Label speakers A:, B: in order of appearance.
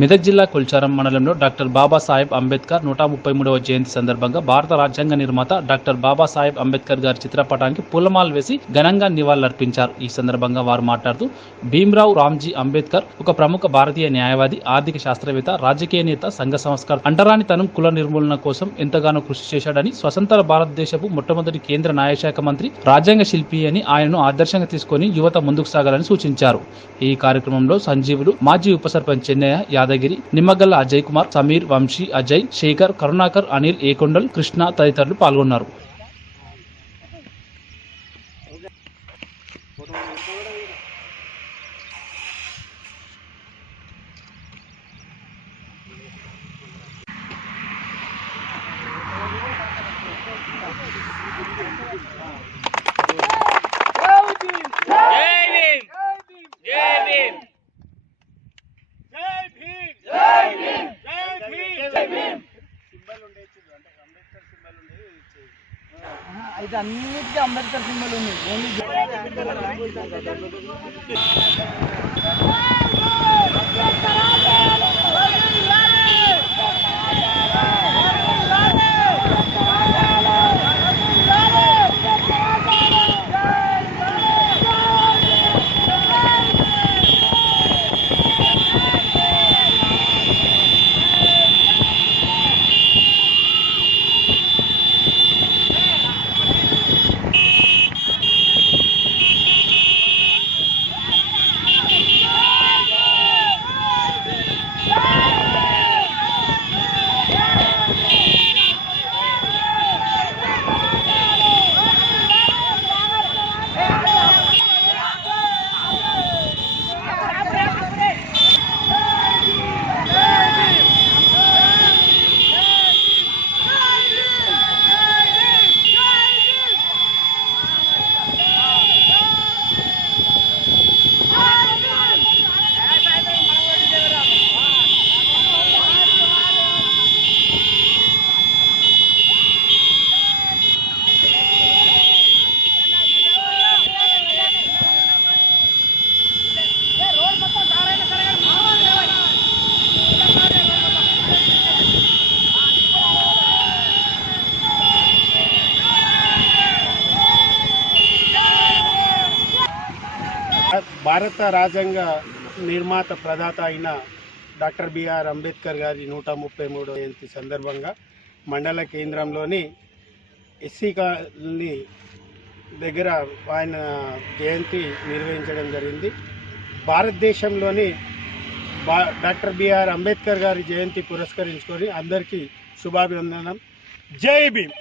A: మెదక్ జిల్లా కొల్చారం మండలంలో డాక్టర్ బాబాసాహెబ్ అంబేద్కర్ నూట ముప్పై మూడవ జయంతి సందర్భంగా భారత రాజ్యాంగ నిర్మాత డాక్టర్ బాబాసాహెబ్ అంబేద్కర్ గారి చిత్రపటానికి పూలమాల వేసి ఘనంగా నివాళులర్పించారు. ఈ సందర్భంగా వారు మాట్లాడుతూ భీమ్రావ్ రామ్జీ అంబేద్కర్ ఒక ప్రముఖ భారతీయ న్యాయవాది ఆర్థిక శాస్త్రవేత్త రాజకీయ నేత సంఘ సంస్కర్ అంటరానితనం కుల నిర్మూలన కోసం ఎంతగానో కృషి చేశాడని స్వతంత్ర భారతదేశపు మొట్టమొదటి కేంద్ర న్యాయశాఖ మంత్రి రాజ్యాంగ శిల్పి అని ఆయనను ఆదర్శంగా తీసుకొని యువత ముందుకు సాగాలని సూచించారు. ఈ కార్యక్రమంలో సంజీవులు మాజీ ఉప సర్పంచ్ చెన్నయ్య యాదగిరి నిమ్మగల్ల అజయ్ కుమార్ సమీర్ వంశీ అజయ్ శేఖర్ కరుణాకర్ అనిల్ ఏకొండల్ కృష్ణ తదితరులు పాల్గొన్నారు
B: జై భీమ్ జై భీమ్ జై భీమ్ జై భీమ్ జై భీమ్ జై భీమ్
C: అయితే అన్నిటికీ అంబేద్కర్ సింబల్ ఉంది ఓన్లీ
D: భారత రాజ్యాంగ నిర్మాత ప్రదాత అయిన డాక్టర్ బిఆర్ అంబేద్కర్ గారి నూట ముప్పై మూడో జయంతి సందర్భంగా మండల కేంద్రంలోని ఎస్సీ కాలనీ దగ్గర ఆయన జయంతి నిర్వహించడం జరిగింది. భారతదేశంలోని బా డాక్టర్ బిఆర్ అంబేద్కర్ గారి జయంతి పురస్కరించుకొని అందరికీ శుభాభివందనం జై భీమ్!